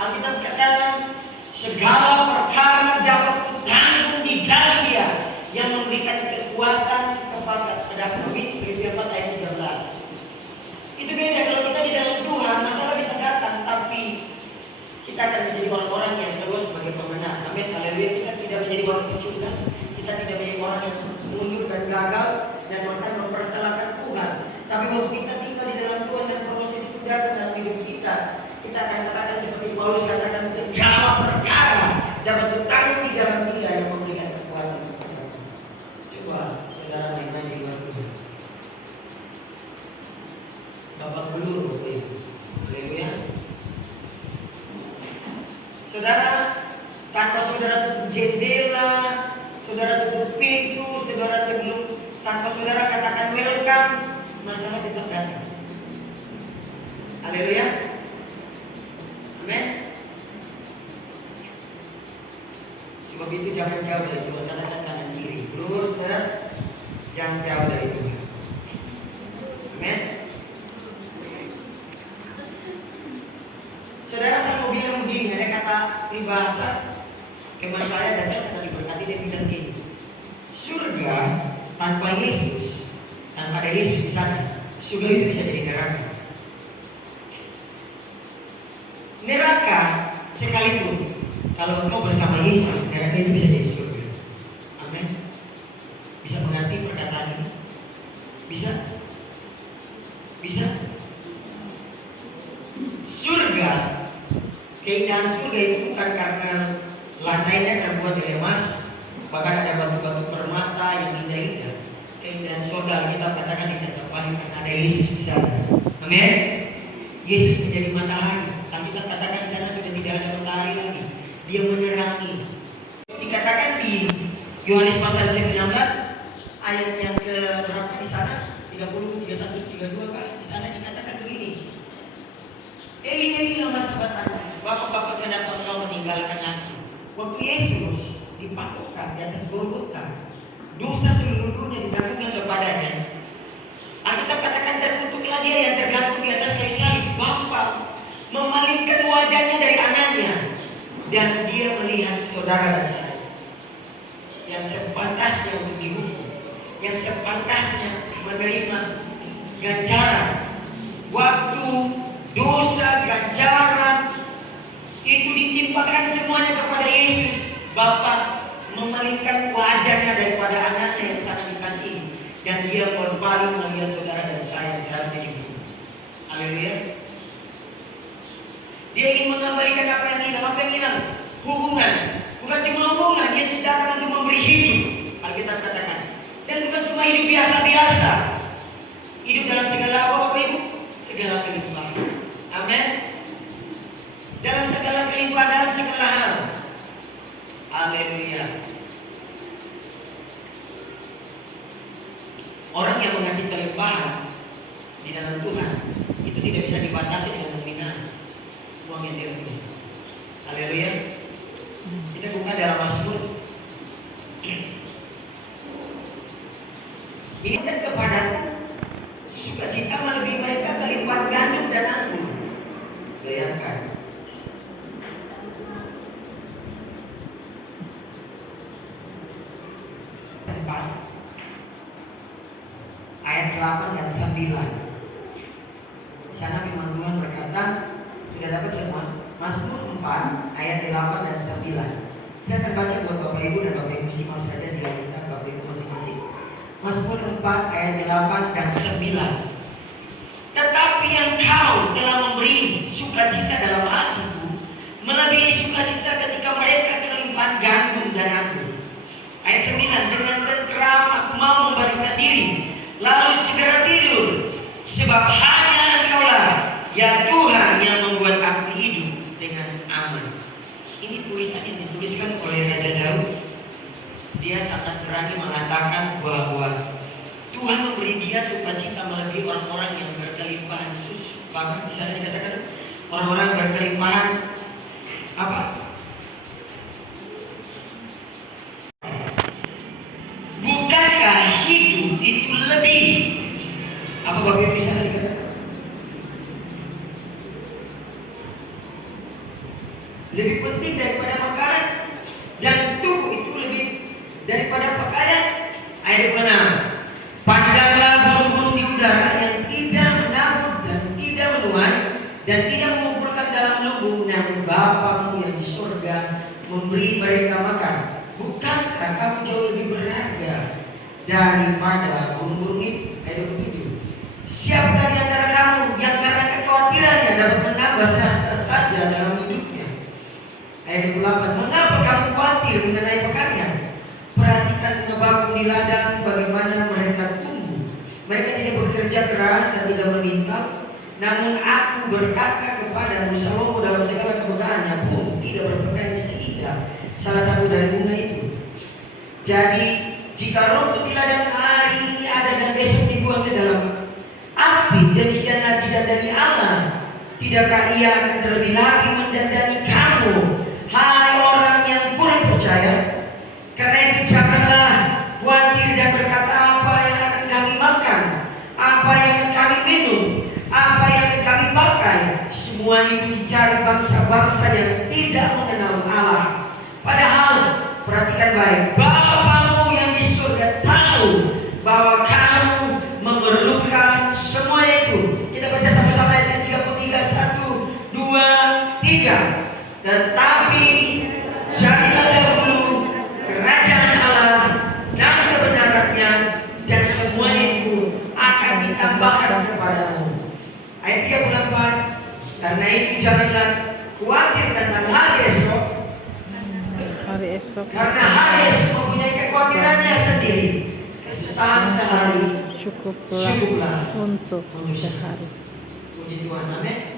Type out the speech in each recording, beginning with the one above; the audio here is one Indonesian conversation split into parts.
Alkitab katakan segala perkara dapat kutanggung di dalam Dia yang memberikan kekuatan kepada kami. Filipi 4 ayat 13. Itu beda kalau kita di dalam Tuhan, masalah bisa datang, tapi kita akan menjadi orang-orang yang keluar sebagai pemenang. Amin, haleluya. Kita tidak menjadi orang pecundang, kita tidak menjadi orang yang mundur dan gagal dan bahkan mempersalahkan Tuhan. Tapi waktu kita tinggal di dalam Tuhan dan proses itu datang dalam hidup kita, kita akan katakan seperti Paulus katakan, segala perkara dapat kutanggung di dalam Dia yang memberikan kekuatan kepada kami. Coba saudara main-main di luar Tuhan. Bapak belur waktu itu. Haleluya. Saudara, tanpa saudara tutup jendela, saudara tutup pintu, saudara sebelum tanpa saudara katakan welcome, masalah tetap datang. Haleluya. Amin. Sebab itu jangan jauh dari Tuhan. Katakan kanan kiri, bro, jangan jauh dari Tuhan. Amin. Saudara, saya mau bilang begini, ada kata peribahasa teman saya dan saya sangat diberkati, dia bilang gini, surga tanpa Yesus, tanpa ada Yesus di sana, surga itu bisa jadi neraka. Neraka sekalipun kalau engkau bersama Yesus, neraka itu bisa jadi surga. Amin. Bisa mengerti perkataan ini? Bisa? Bisa? Surga, keindahan surga itu bukan karena lantainya terbuat dari emas, bahkan ada batu-batu permata yang indah-indah. Keindahan surga kita katakan tidak terpaling karena ada Yesus di sana. Amin. Yesus menjadi matahari. Kita katakan di sana sudah tidak ada matahari lagi. Dia menerangi. Dikatakan di Yohanes pasal 19 ayat yang ke berapa di sana? 30, 31, 32 kah? Di sana dikatakan begini. Eli Eli lama sabatana, Bapak-bapak kenapa engkau meninggalkan aku? Waktu Yesus dipakukan di atas Golgota, dosa seluruh dunia ditanggung kepadanya. Alkitab katakan terkutuklah dia yang tergantung di atas kayu salib. Bapa memalingkan wajahnya dari anaknya dan dia melihat saudara dan saya yang sepantasnya untuk dihukum, yang sepantasnya menerima ganjaran. Waktu dosa ganjaran itu ditimpakan semuanya kepada Yesus, Bapa memalingkan wajahnya daripada anaknya yang sangat dikasihi dan dia berpaling melihat saudara dan saya yang seharusnya dihukum. Haleluya. Dia ingin mengembalikan apa yang hilang. Apa yang hilang? Hubungan. Bukan cuma hubungan, Yesus datang untuk memberi hidup, Alkitab katakan. Dan bukan cuma hidup biasa-biasa, hidup dalam segala apa Bapak Ibu? Segala kelimpahan. Amin. Dalam segala kelimpahan, dalam segala hal. Haleluya. Orang yang mengerti kelimpahan di dalam Tuhan itu tidak bisa dibatasi dengan nominal uang yang dia punya. Haleluya. Kita buka dalam Mazmur. Ini kan kepadaku sukacita melebihi mereka kelimpahan gandum dan anggur. Bayangkan. Ayat 8 dan 9. Di sana firman Tuhan berkata, sudah dapat semua? Mazmur 4 ayat 8 dan 9. Saya akan baca buat Bapak Ibu dan Bapak Ibu simak saja di Alkitab Bapak Ibu masing-masing. Mazmur 4 ayat 8 dan 9. Tetapi Engkau telah memberi sukacita dalam hatiku, melebihi sukacita ketika mereka kelimpahan gandum dan anggur. Ayat 9. Dengan tenteram aku mau membaringkan diri, lalu segera tidur, sebab hanya Engkaulah ya Tuhan yang membuat aku hidup dengan aman. Ini tulisan yang dituliskan oleh Raja Daud. Dia sangat berani mengatakan bahwa Tuhan memberi dia sukacita melebihi orang-orang yang berkelimpahan susu. Bahkan di sana dikatakan orang-orang berkelimpahan apa? Bukankah hidup itu lebih? Apa Bapak Ibu di sana dikatakan? lebih penting daripada makanan, dan tubuh itu lebih daripada pakaian. Ayat 6. Pandanglah burung-burung di udara yang tidak menabur dan tidak menuai dan tidak mengumpulkan dalam lumbung, namun Bapamu yang di surga memberi mereka makan. Bukankah kamu jauh lebih berharga daripada burung-burung itu? Ayat 7. Siapakah di antara kamu yang karena kekhawatirannya dapat menambah sehasta saja dalam hidupnya? Ayat 28. Mengapa kamu khawatir mengenai pakaian? Perhatikan bunga bakung di ladang, bagaimana mereka tumbuh. Mereka tidak bekerja keras dan tidak memintal. Namun aku berkata kepadamu, Salomo dalam segala kemegahannya pun tidak berpakaian seindah salah satu dari bunga itu. Jadi jika rumput di ladang hari ini ada dan besok dibuang ke dalam api, demikianlah didandani Allah. Tidakkah Ia akan terlebih lagi mendandani kamu, hai orang yang kurang percaya? Karena itu janganlah khawatir dan berkata, apa yang akan kami makan, apa yang akan kami minum, apa yang akan kami pakai. Semua itu dicari bangsa-bangsa yang tidak mengenal Allah. Padahal perhatikan baik, Bapamu yang di surga tahu bahwa kamu memerlukan semua itu. Kita baca sama-sama ayat 33, 1, 2, 3. Tetapi carilah dahulu kerajaan Allah dan kebenarannya, dan semua itu akan ditambahkan kepadamu. Ayat 34. Karena itu janganlah khawatir tentang hari esok, karena hari esok mempunyai kekhawatirannya sendiri. Kesusahan sehari cukuplah untuk sehari. Puji Tuhan, amin.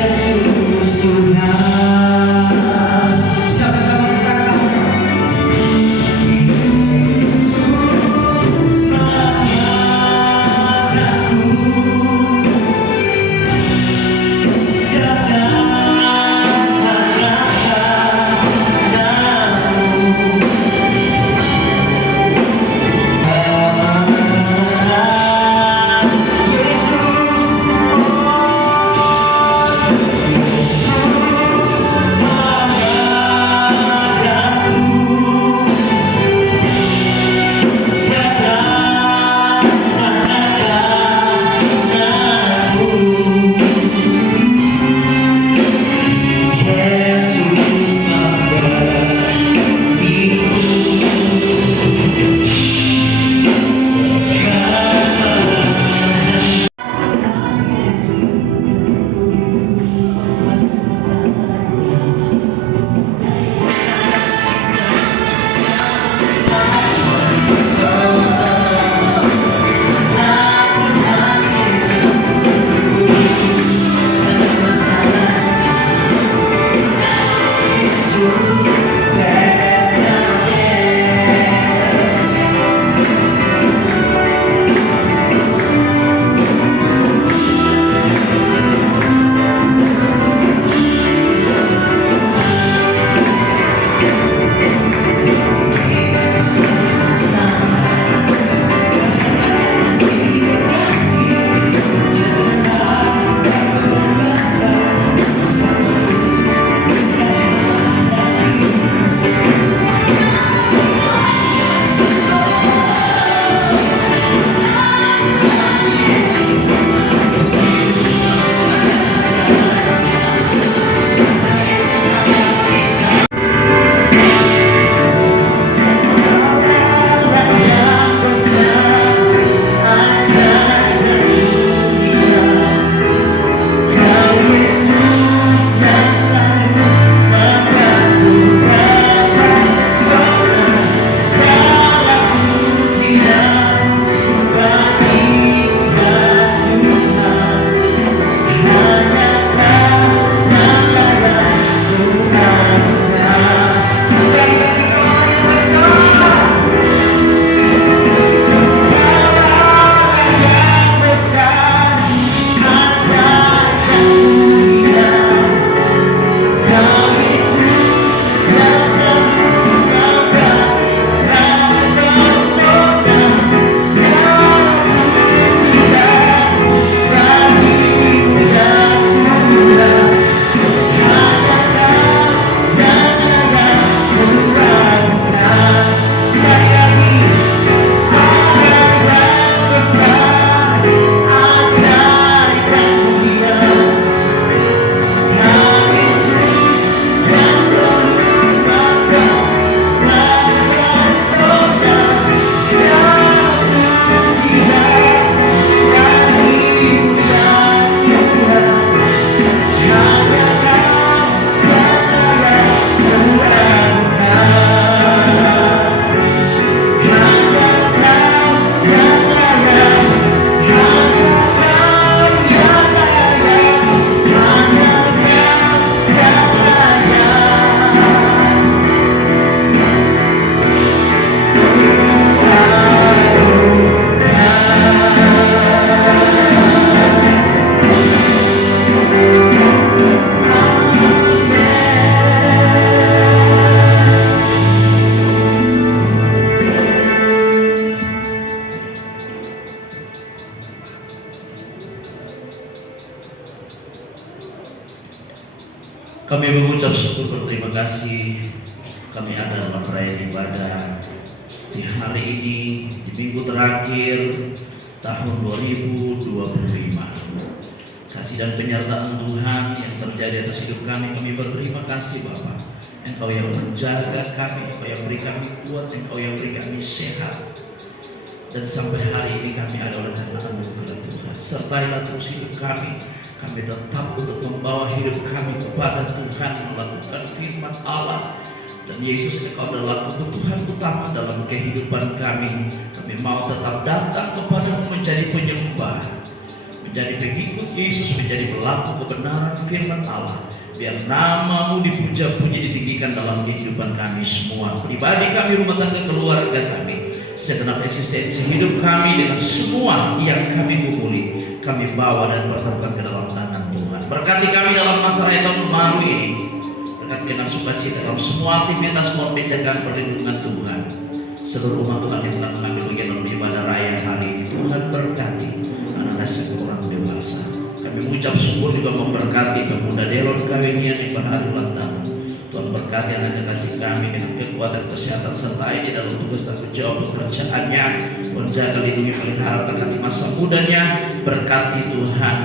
Yesus Tuhan rangkaian ibadah di hari ini, di minggu terakhir tahun 2025. Kasih dan penyertaan Tuhan yang terjadi atas hidup kami berterima kasih Bapa. Engkau yang menjaga kami, Engkau yang beri kami kuat, Engkau yang beri kami sehat. Dan sampai hari ini kami ada oleh karena anugerah Tuhan. Sertailah terus hidup kami tetap untuk membawa hidup kami kepada Tuhan, melakukan firman Allah. Dan Yesus, Engkau adalah kebutuhan utama dalam kehidupan kami. Kami mau tetap datang kepadamu menjadi penyembah, menjadi pengikut Yesus, menjadi pelaku kebenaran firman Allah. Biar namamu dipuja-puji, ditinggikan dalam kehidupan kami semua, pribadi kami, rumah tangga, keluarga kami, segenap eksistensi hidup kami dengan semua yang kami gumuli, kami bawa dan pertaruhkan ke dalam tangan Tuhan. Berkati kami dalam masa raya tahun baru ini, berkati dengan sukacita dalam semua aktivitas, mohon penjagaan perlindungan Tuhan. Seluruh umat Tuhan yang telah mengambil bagian dalam ibadah raya hari ini, Tuhan berkati anak-anak serta orang dewasa. Kami mengucap syukur juga memberkati pemuda Delon kawinnya di berhari ulang tahun. Tuhan berkati anak kekasih kami dengan kekuatan, kesehatan, sertai di dalam tugas tanggung jawab pekerjaannya. Tuhan jaga, lindungi, pelihara, berkati masa mudanya. Berkati Tuhan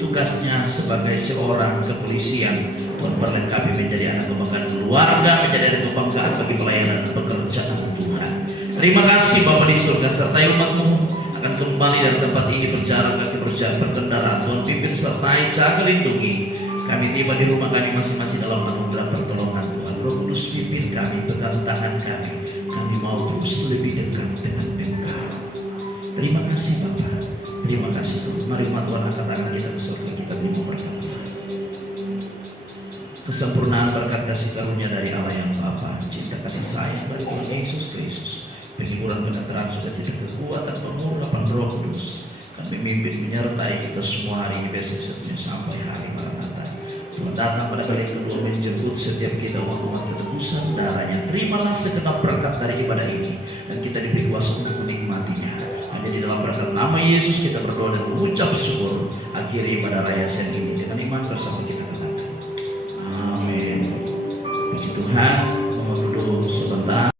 tugasnya sebagai seorang kepolisian. Tuhan berlengkapi menjadi anak kebanggaan keluarga, menjadi anak kebanggaan bagi pelayanan dan pekerjaan Tuhan. Terima kasih Bapa di surga, sertai umat-Mu akan kembali dari tempat ini berjalan kaki, berkendaraan. Tuhan pimpin sertai, jaga, lindungi. Kami tiba di rumah kami masing-masing dalam anugerah pertolongan Tuhan. Roh Kudus pimpin kami, pegang tangan kami. Kami mau terus lebih dekat dengan Engkau. Terima kasih Bapa. Terima kasih Tuhan. Mari umat Tuhan angkat tangan kita ke surga, kita terima berkat. Kesempurnaan berkat kasih karunia dari Allah yang Bapa, cinta kasih sayang dari Tuhan Yesus Kristus, penghiburan ketenteran sukacita, kekuatan, pengurapan Roh Kudus, kami memimpin menyertai kita semua hari ini, besok sampai hari Maranatha. Tuhan datang pada kali kedua menjemput setiap kita umat-umat ketebusan darahnya. Terimalah segenap berkat dari ibadah ini, dan kita diberi kuasa untuk menikmatinya. Hanya di dalam berkat nama Yesus kita berdoa dan mengucap syukur. Akhiri ibadah raya Sen ini dengan iman bersama kita katakan amin. Puji Tuhan. Mohon duduk sebentar.